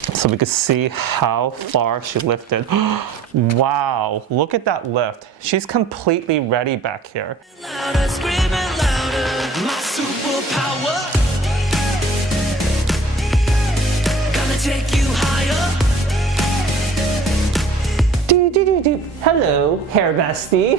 So we could see how far she lifted. Wow, look at that lift. She's completely ready back here. Louder, screaming louder, my superpower. Gonna take you higher. Hello, HairBestie.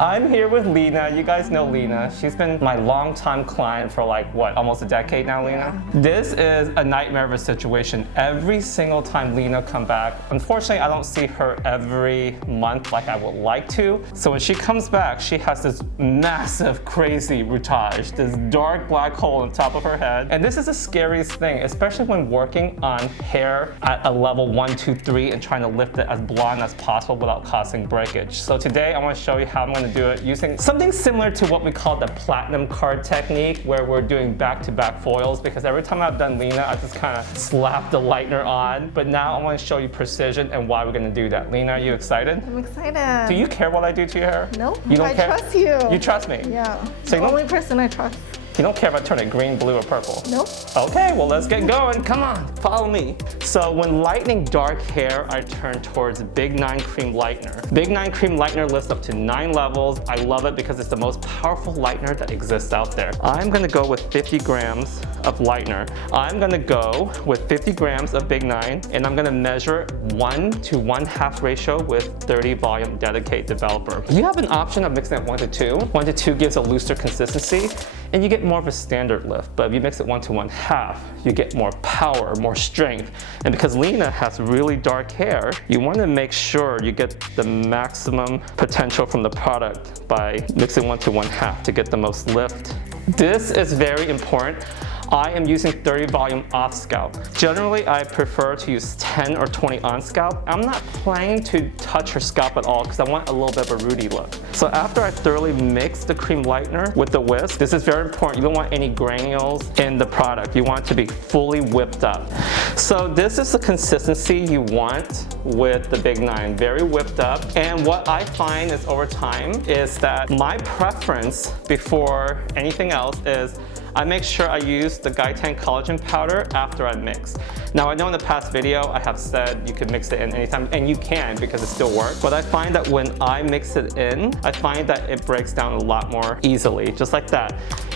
I'm here with Lena. You guys know Lena. She's been my longtime client for like, what, almost a decade now, Lena? Yeah. This is a nightmare of a situation. Every single time Lena comes back, unfortunately, I don't see her every month like I would like to. So when she comes back, she has this massive, crazy rootage, this dark black hole on top of her head. And this is the scariest thing, especially when working on hair at a level 1, 2, 3 and trying to lift it as blonde as possible without causing breakage. So today I want to show you how I'm going to do it using something similar to what we call the platinum card technique, where we're doing back-to-back foils, because every time I've done Lena, I just kind of slap the lightener on. But now I want to show you precision and why we're going to do that. Lena, are you excited? I'm excited. Do you care what I do to your hair? No, you don't care? I trust you. You trust me? Yeah, so the only person I trust. You don't care if I turn it green, blue, or purple? Nope. Okay, well let's get going. Come on, follow me. So when lightening dark hair, I turn towards Big 9 Cream Lightener. Big 9 Cream Lightener lists up to 9 levels. I love it because it's the most powerful lightener that exists out there. I'm gonna go with 50 grams of lightener. I'm gonna go with 50 grams of Big 9, and I'm gonna measure 1 to 1/2 ratio with 30 volume Dedicate Developer. You have an option of mixing it 1 to 2. 1 to 2 gives a looser consistency, and you get more of a standard lift. But if you mix it 1 to 1/2, you get more power, more strength. And because Lena has really dark hair, you want to make sure you get the maximum potential from the product by mixing 1 to 1/2 to get the most lift. This is very important. I am using 30 volume off scalp. Generally, I prefer to use 10 or 20 on scalp. I'm not planning to touch her scalp at all because I want a little bit of a rooty look. So after I thoroughly mix the cream lightener with the whisk, this is very important. You don't want any granules in the product. You want it to be fully whipped up. So this is the consistency you want with the Big 9, very whipped up. And what I find is over time is that my preference before anything else is I make sure I use the Guy Tang Collagen Powder after I mix. Now I know in the past video I have said you could mix it in anytime, and you can because it still works, but I find that when I mix it in, I find that it breaks down a lot more easily, just like that.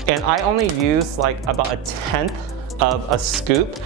And I only use like about 1/10 of a scoop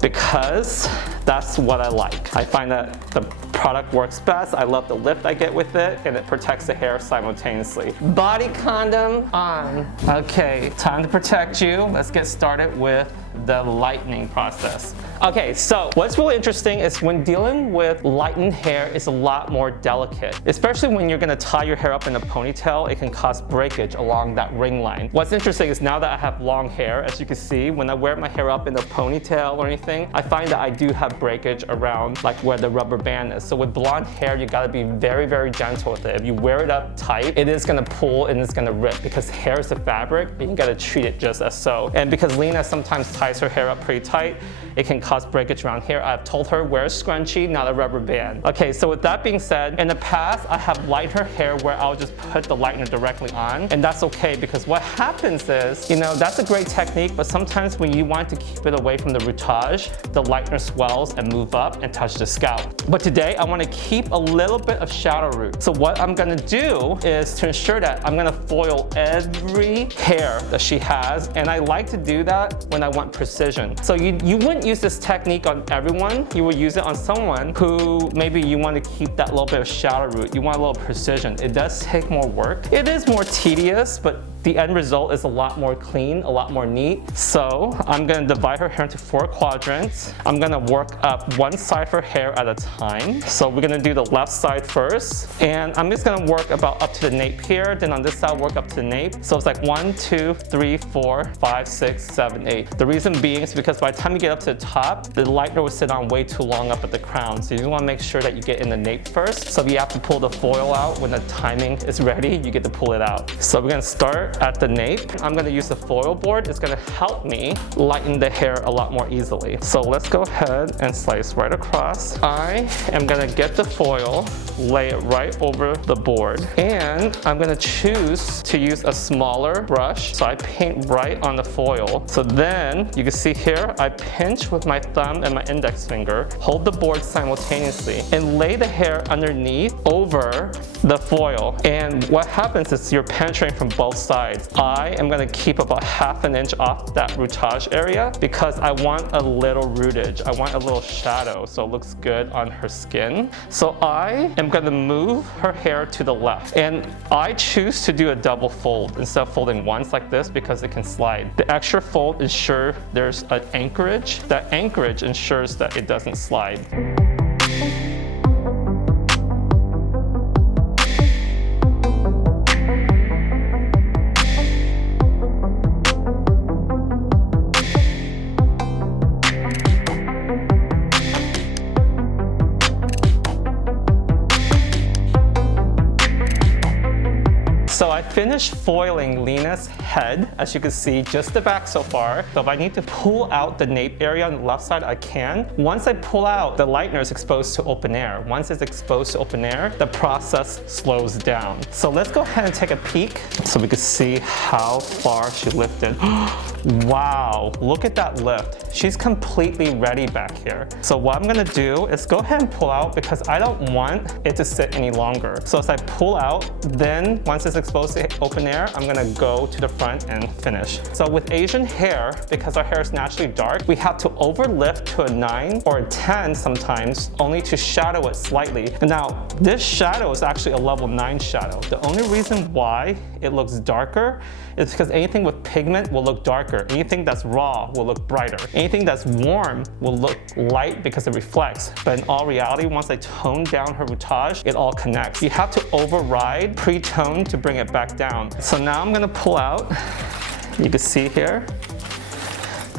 because that's what I like. I find that the product works best. I love the lift I get with it, and it protects the hair simultaneously. Body condom on. Okay, time to protect you. Let's get started with the lightening process. Okay, so what's really interesting is when dealing with lightened hair, it's a lot more delicate, especially when you're gonna tie your hair up in a ponytail. It can cause breakage along that ring line. What's interesting is now that I have long hair, as you can see, when I wear my hair up in a ponytail or anything, I find that I do have breakage around like where the rubber band is. So with blonde hair, you gotta be very, very gentle with it. If you wear it up tight, it is gonna pull and it's gonna rip because hair is a fabric and you gotta treat it just as so. And because Lena sometimes ties her hair up pretty tight, it can cause breakage around here. I've told her wear a scrunchie, not a rubber band. Okay, so with that being said, in the past, I have lightened her hair where I'll just put the lightener directly on, and that's okay because what happens is, you know, that's a great technique, but sometimes when you want to keep it away from the rootage, the lightener swells and move up and touch the scalp. But today, I want to keep a little bit of shadow root. So what I'm gonna do is to ensure that I'm gonna foil every hair that she has, and I like to do that when I want precision. So you wouldn't use this technique on everyone. You would use it on someone who maybe you want to keep that little bit of shadow root. You want a little precision. It does take more work. It is more tedious, but the end result is a lot more clean, a lot more neat. So I'm gonna divide her hair into 4 quadrants. I'm gonna work up one side of her hair at a time. So we're gonna do the left side first. And I'm just gonna work about up to the nape here. Then on this side, work up to the nape. So it's like 1, 2, 3, 4, 5, 6, 7, 8. The reason being is because by the time you get up to the top, the lightener will sit on way too long up at the crown. So you wanna make sure that you get in the nape first. So if you have to pull the foil out when the timing is ready, you get to pull it out. So we're gonna start at the nape, I'm gonna use the foil board. It's gonna help me lighten the hair a lot more easily. So let's go ahead and slice right across. I am gonna get the foil, lay it right over the board, and I'm gonna choose to use a smaller brush. So I paint right on the foil. So then you can see here, I pinch with my thumb and my index finger, hold the board simultaneously, and lay the hair underneath over the foil. And what happens is you're penetrating from both sides. I am gonna keep about ½ an inch off that rootage area because I want a little rootage. I want a little shadow so it looks good on her skin. So I am gonna move her hair to the left. And I choose to do a double fold instead of folding once like this because it can slide. The extra fold ensures there's an anchorage. That anchorage ensures that it doesn't slide. So I finished foiling Lena's head, as you can see, just the back so far. So if I need to pull out the nape area on the left side, I can. Once I pull out, the lightener is exposed to open air. Once it's exposed to open air, the process slows down. So let's go ahead and take a peek so we can see how far she lifted. Wow, look at that lift. She's completely ready back here. So what I'm gonna do is go ahead and pull out because I don't want it to sit any longer. So as I pull out, then once it's exposed to open air, I'm gonna go to the front and finish. So with Asian hair, because our hair is naturally dark, we have to overlift to a 9 or a 10 sometimes, only to shadow it slightly. And now, this shadow is actually a level 9 shadow. The only reason why it looks darker is because anything with pigment will look darker. Anything that's raw will look brighter. Anything that's warm will look light because it reflects. But in all reality, once I tone down her rootage, it all connects. You have to override pre-tone to bring it back down. So now I'm gonna pull out. You can see here.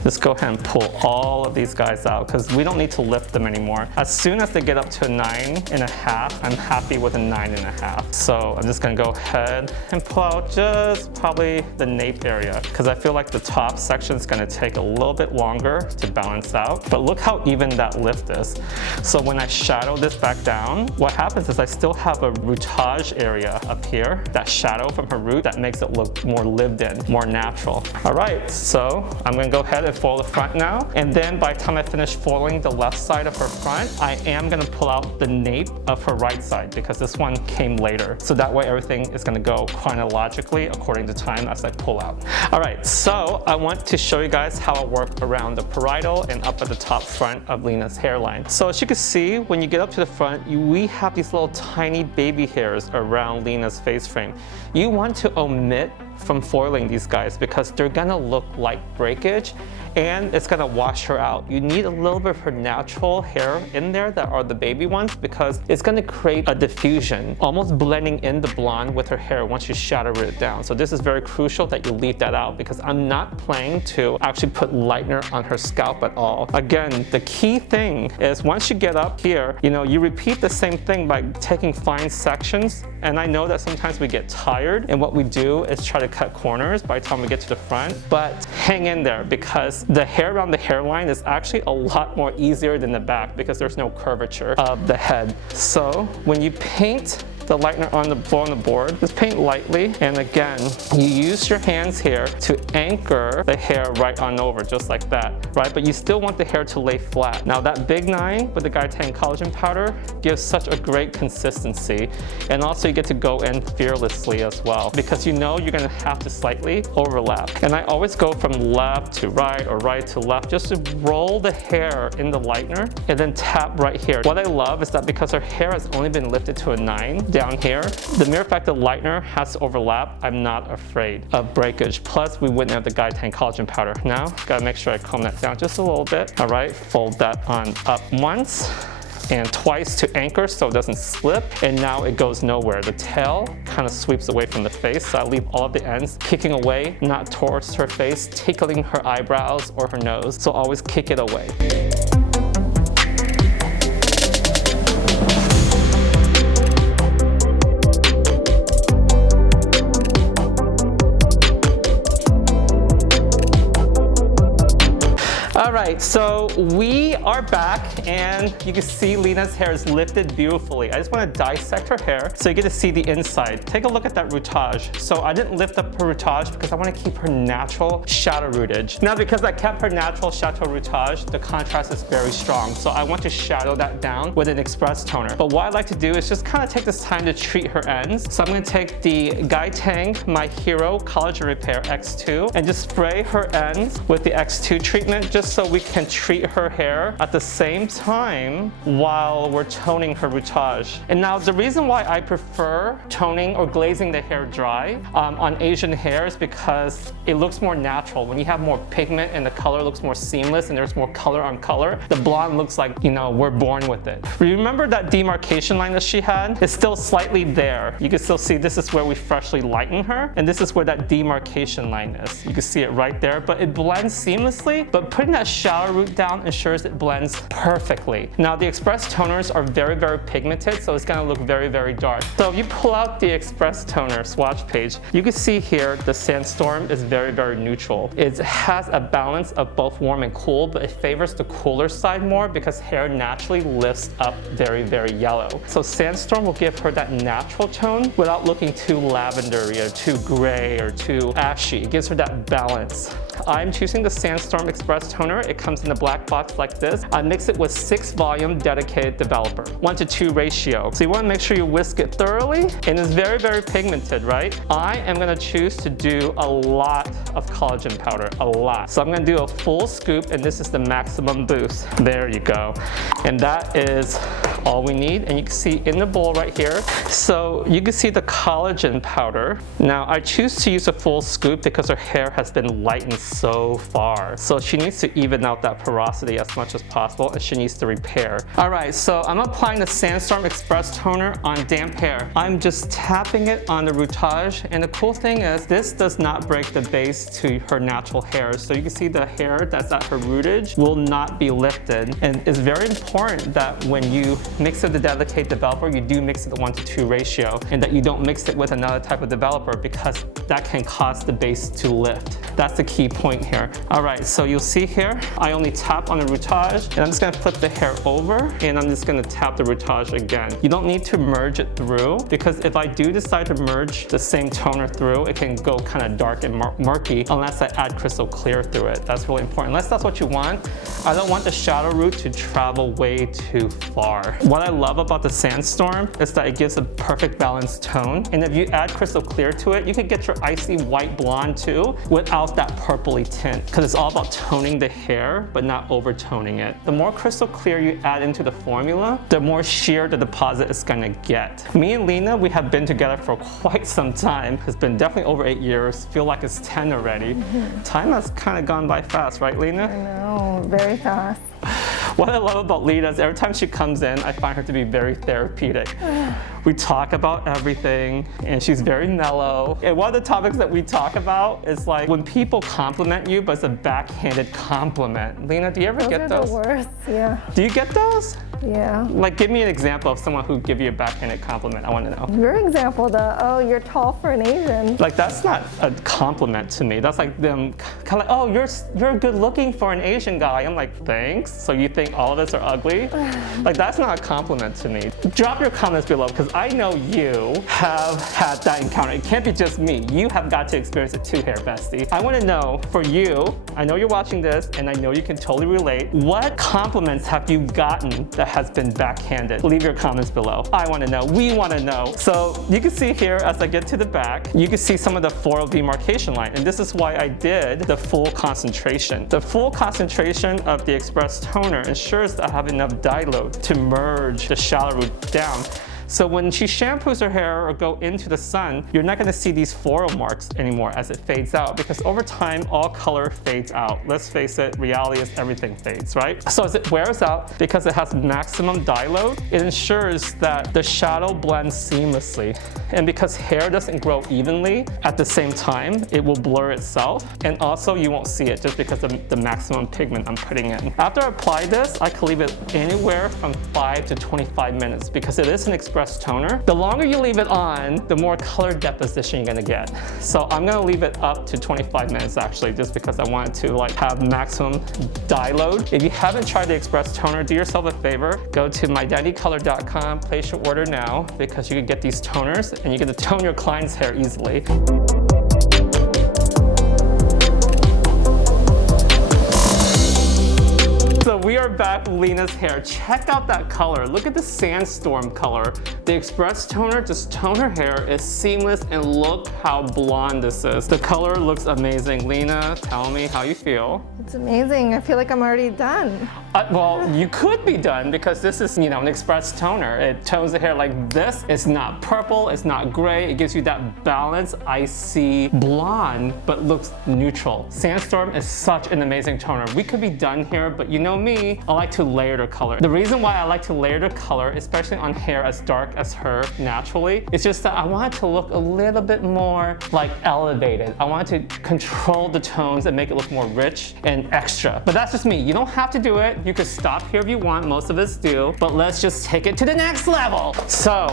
Just go ahead and pull all of these guys out because we don't need to lift them anymore. As soon as they get up to a 9.5, I'm happy with a 9.5. So I'm just gonna go ahead and pull out just probably the nape area because I feel like the top section is gonna take a little bit longer to balance out. But look how even that lift is. So when I shadow this back down, what happens is I still have a rootage area up here, that shadow from her root that makes it look more lived in, more natural. All right, so I'm gonna go ahead and foil the front now. And then by the time I finish foiling the left side of her front, I am gonna pull out the nape of her right side because this one came later. So that way everything is gonna go chronologically according to time as I pull out. All right, so I want to show you guys how I work around the parietal and up at the top front of Lena's hairline. So as you can see, when you get up to the front, we have these little tiny baby hairs around Lena's face frame. You want to omit from foiling these guys because they're gonna look like breakage and it's gonna wash her out. You need a little bit of her natural hair in there that are the baby ones because it's gonna create a diffusion, almost blending in the blonde with her hair once you shadow it down. So this is very crucial that you leave that out because I'm not planning to actually put lightener on her scalp at all. Again, the key thing is once you get up here, you repeat the same thing by taking fine sections. And I know that sometimes we get tired and what we do is try to cut corners by the time we get to the front, but hang in there because the hair around the hairline is actually a lot more easier than the back because there's no curvature of the head. So when you paint the lightener on the board, just paint lightly, and again, you use your hands here to anchor the hair right on over, just like that, right? But you still want the hair to lay flat. Now that big 9 with the Guy Tang Collagen Powder gives such a great consistency, and also you get to go in fearlessly as well, because you're gonna have to slightly overlap. And I always go from left to right or right to left, just to roll the hair in the lightener, and then tap right here. What I love is that because her hair has only been lifted to a 9, down here, the mere fact that lightener has to overlap, I'm not afraid of breakage. Plus, we wouldn't have the Guy Tang Collagen Powder. Now, gotta make sure I comb that down just a little bit. All right, fold that on up once and twice to anchor so it doesn't slip, and now it goes nowhere. The tail kind of sweeps away from the face, so I leave all of the ends kicking away, not towards her face, tickling her eyebrows or her nose, so always kick it away. so we are back and you can see Lena's hair is lifted beautifully. I just want to dissect her hair so you get to see the inside. Take a look at that rootage. So I didn't lift up her rootage because I want to keep her natural shadow rootage. Now because I kept her natural shadow rootage, the contrast is very strong. So I want to shadow that down with an express toner. But what I like to do is just kind of take this time to treat her ends. So I'm going to take the Guy Tang My Hero Collagen Repair X2 and just spray her ends with the X2 treatment just so we can treat her hair at the same time while we're toning her rootage. And now the reason why I prefer toning or glazing the hair dry on Asian hair is because it looks more natural. When you have more pigment and the color looks more seamless and there's more color on color, the blonde looks like, you know, we're born with it. Remember that demarcation line that she had? It's still slightly there. You can still see this is where we freshly lighten her, and this is where that demarcation line is. You can see it right there, but it blends seamlessly, but putting that shadow root down ensures it blends perfectly. Now the Express toners are very, very pigmented, so it's gonna look very, very dark. So if you pull out the Express toner swatch page, you can see here the Sandstorm is very, very neutral. It has a balance of both warm and cool, but it favors the cooler side more because hair naturally lifts up very, very yellow. So Sandstorm will give her that natural tone without looking too lavendery or too gray or too ashy. It gives her that balance. I'm choosing the Sandstorm Express toner. It comes in a black box like this. I mix it with 6 volume dedicated developer, 1:2 ratio. So you want to make sure you whisk it thoroughly, and it's very, very pigmented, right? I am going to choose to do a lot of collagen powder, a lot. So I'm going to do a full scoop, and this is the maximum boost. There you go. And that is all we need, and you can see in the bowl right here. So you can see the collagen powder. Now I choose to use a full scoop because her hair has been lightened so far. So she needs to even out that porosity as much as possible, and she needs to repair. All right, so I'm applying the Sandstorm Express toner on damp hair. I'm just tapping it on the rootage, and the cool thing is this does not break the base to her natural hair. So you can see the hair that's at her rootage will not be lifted. And it's very important that when you mix it with the delicate developer, you do mix it at 1:2 ratio, and that you don't mix it with another type of developer because that can cause the base to lift. That's the key point here. All right, so you'll see here, I only tap on the rootage, and I'm just gonna flip the hair over, and I'm just gonna tap the rootage again. You don't need to merge it through, because if I do decide to merge the same toner through, it can go kind of dark and murky unless I add crystal clear through it. That's really important. Unless that's what you want, I don't want the shadow root to travel way too far. What I love about the Sandstorm is that it gives a perfect balanced tone, and if you add crystal clear to it, you can get your icy white blonde too without that purpley tint, because it's all about toning the hair but not overtoning it. The more crystal clear you add into the formula, the more sheer the deposit is gonna get. Me and Lena, we have been together for quite some time. It's been definitely over 8 years. Feel like it's 10 already. Time has kind of gone by fast, right, Lena? I know, very fast. What I love about Lena is every time she comes in, I find her to be very therapeutic. We talk about everything, and she's very mellow. And one of the topics that we talk about is like when people compliment you, but it's a backhanded compliment. Lena, do you ever get those? Those are the worst, yeah. Do you get those? Yeah. Like, give me an example of someone who give you a backhanded compliment. I want to know. Your example, oh, you're tall for an Asian. Like, that's not a compliment to me. That's like them kind of like, oh, you're good looking for an Asian guy. I'm like, thanks. So you think all of us are ugly? Like, that's not a compliment to me. Drop your comments below, because I know you have had that encounter. It can't be just me. You have got to experience it too, HairBestie. I want to know, for you, I know you're watching this, and I know you can totally relate. What compliments have you gotten that has been backhanded? Leave your comments below. I want to know. We want to know. So you can see here, as I get to the back, you can see some of the floral demarcation line, and this is why I did the full concentration. The full concentration of the Express toner ensures that I have enough dye load to merge the shadow root down. So when she shampoos her hair or go into the sun, you're not gonna see these floral marks anymore as it fades out, because over time, all color fades out. Let's face it, reality is everything fades, right? So as it wears out, because it has maximum dye load, it ensures that the shadow blends seamlessly. And because hair doesn't grow evenly at the same time, it will blur itself. And also you won't see it just because of the maximum pigment I'm putting in. After I apply this, I can leave it anywhere from 5 to 25 minutes because it is an express Xpress toner, the longer you leave it on, the more color deposition you're gonna get. So I'm gonna leave it up to 25 minutes actually, just because I want it to like have maximum dye load. If you haven't tried the Xpress toner, do yourself a favor. Go to mydentitycolor.com, place your order now, because you can get these toners and you get to tone your client's hair easily. So we are back with Lena's hair. Check out that color. Look at the sandstorm color. The Xpress toner just toned her hair. It's seamless, and look how blonde this is. The color looks amazing. Lena, tell me how you feel. It's amazing. I feel like I'm already done. Well, you could be done because this is, you know, an Xpress toner. It tones the hair like this. It's not purple, it's not gray. It gives you that balanced, icy blonde, but looks neutral. Sandstorm is such an amazing toner. We could be done here, but you know me, I like to layer the color. The reason why I like to layer the color, especially on hair as dark as her naturally, is just that I want it to look a little bit more like elevated. I want it to control the tones and make it look more rich and extra. But that's just me. You don't have to do it. You could stop here if you want. Most of us do. But let's just take it to the next level. So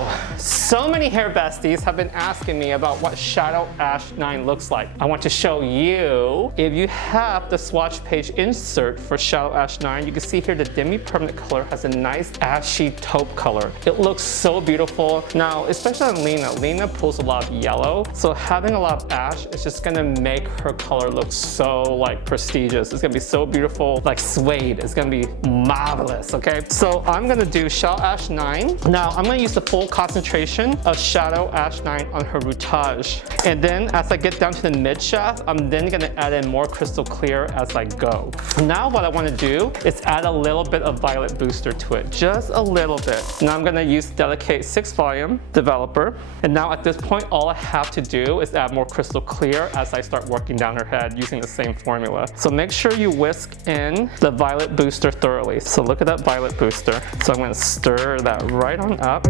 many hair besties have been asking me about what ShadowAsh9 looks like. I want to show you. If you have the swatch page insert for ShadowAsh9, you can see here the Demi permanent color has a nice ashy taupe color. It looks so beautiful. Now, especially on Lena. Lena pulls a lot of yellow. So having a lot of ash is just gonna make her color look so like prestigious. It's gonna be so beautiful, like suede. It's gonna be marvelous, okay? So I'm gonna do ShadowAsh9. Now I'm gonna use the full concentration of ShadowAsh9 on her rootage. And then as I get down to the mid shaft, I'm then gonna add in more crystal clear as I go. Now what I wanna do is add a little bit of violet booster to it, just a little bit. Now I'm gonna use Delicate 6 volume developer. And now at this point, all I have to do is add more crystal clear as I start working down her head using the same formula. So make sure you whisk in the violet booster thoroughly. So look at that violet booster. So I'm gonna stir that right on up.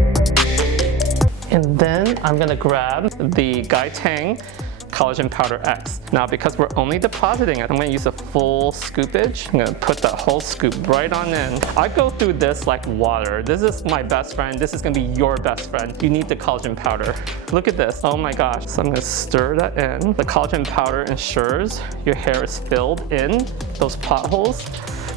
And then I'm gonna grab the Guy Tang Collagen Powder X. Now because we're only depositing it, I'm gonna use a full scoopage. I'm gonna put that whole scoop right on in. I go through this like water. This is my best friend. This is gonna be your best friend. You need the collagen powder. Look at this, oh my gosh. So I'm gonna stir that in. The collagen powder ensures your hair is filled in those potholes,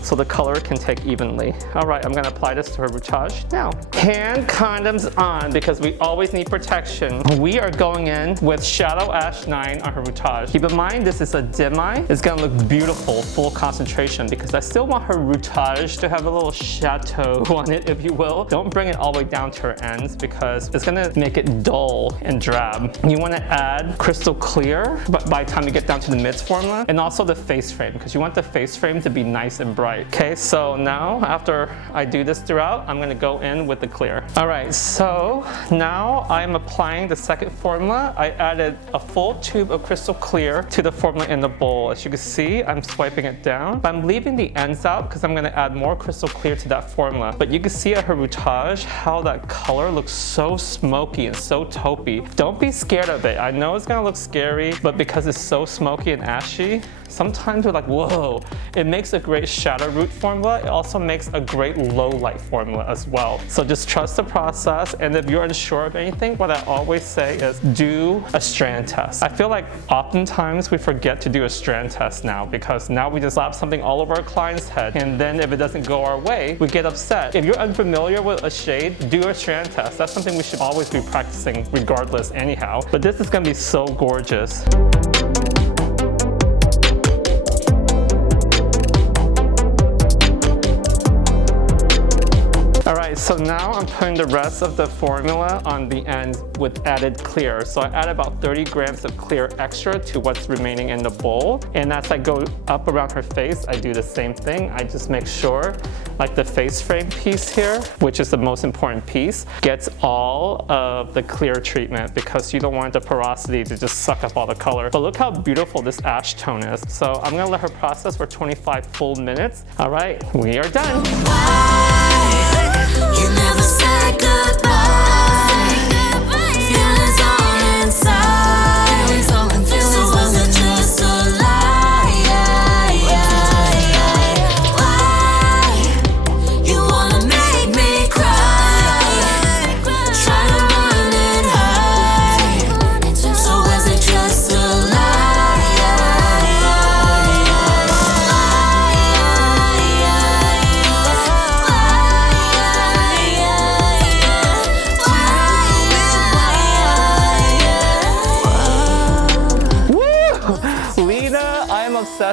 so the color can take evenly. All right, I'm gonna apply this to her rootage now. Hand condoms on, because we always need protection. We are going in with ShadowAsh9 on her rootage. Keep in mind, this is a Demi. It's gonna look beautiful, full concentration, because I still want her rootage to have a little chateau on it, if you will. Don't bring it all the way down to her ends, because it's gonna make it dull and drab. You wanna add crystal clear, but by the time you get down to the mids formula, and also the face frame, because you want the face frame to be nice and bright. Okay, so now after I do this throughout, I'm gonna go in with the clear. All right, so now I'm applying the second formula. I added a full tube of crystal clear to the formula in the bowl. As you can see, I'm swiping it down. I'm leaving the ends out because I'm gonna add more crystal clear to that formula. But you can see at her rootage how that color looks so smoky and so taupey. Don't be scared of it. I know it's gonna look scary, but because it's so smoky and ashy, sometimes we're like, whoa. It makes a great shadow root formula. It also makes a great low light formula as well. So just trust the process. And if you're unsure of anything, what I always say is do a strand test. I feel like oftentimes we forget to do a strand test now, because now we just slap something all over our client's head. And then if it doesn't go our way, we get upset. If you're unfamiliar with a shade, do a strand test. That's something we should always be practicing regardless anyhow. But this is gonna be so gorgeous. So now I'm putting the rest of the formula on the end with added clear. So I add about 30 grams of clear extra to what's remaining in the bowl. And as I go up around her face, I do the same thing. I just make sure, like the face frame piece here, which is the most important piece, gets all of the clear treatment, because you don't want the porosity to just suck up all the color. But look how beautiful this ash tone is. So I'm gonna let her process for 25 full minutes. All right, we are done. You never said goodbye. Feelings all inside. So was it just a lie? Why you wanna make me cry?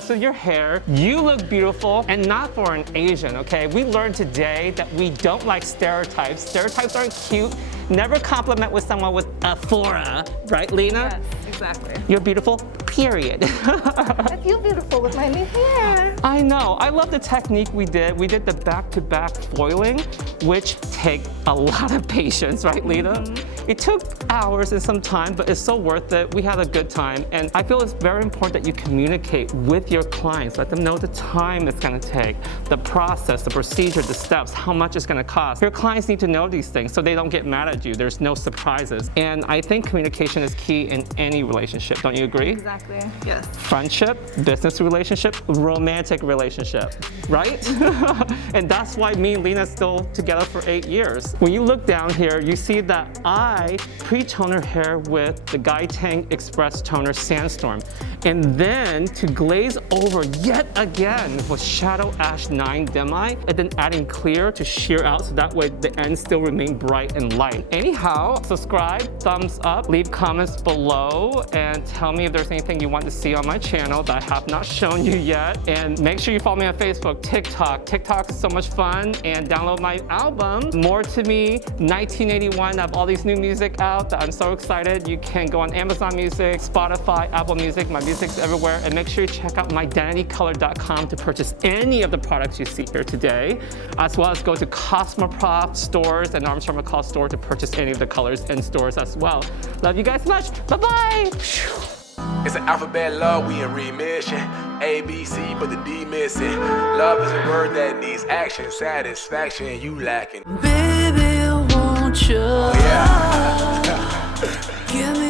rest of your hair. You look beautiful, and not for an Asian, okay? We learned today that we don't like stereotypes. Stereotypes aren't cute. Never compliment with someone with a fora, right, Lena? Yes, exactly. You're beautiful, period. I feel beautiful with my new hair. I know. I love the technique we did. We did the back-to-back foiling, which take a lot of patience, right, Lena? It took hours and some time, but it's so worth it. We had a good time, and I feel it's very important that you communicate with your clients. Let them know the time it's gonna take, the process, the procedure, the steps, how much it's gonna cost. Your clients need to know these things so they don't get mad at you. There's no surprises. And I think communication is key in any relationship. Don't you agree? Exactly, yes. Friendship, business relationship, romantic relationship, right? And that's why me and Lena are still together for 8 years. When you look down here, you see that I pre-tone her hair with the Guy Tang Xpress toner Sandstorm. And then to glaze over yet again with ShadowAsh9 Demi, and then adding clear to sheer out so that way the ends still remain bright and light. Anyhow, subscribe, thumbs up, leave comments below, and tell me if there's anything you want to see on my channel that I have not shown you yet. And make sure you follow me on Facebook, TikTok. TikTok is so much fun, and download my album, More to Me, 1981. I have all these new music out that I'm so excited. You can go on Amazon Music, Spotify, Apple Music. My music's everywhere. And make sure you check out mydentitycolor.com to purchase any of the products you see here today, as well as go to Cosmoprof stores and Armstrong McCall store to purchase any of the colors in stores as well. Love you guys much. Bye-bye. It's an alphabet love, we in remission. A, B, C, but the D missing. Love is a word that needs action, satisfaction, you lacking. Baby, won't you? Yeah. Give me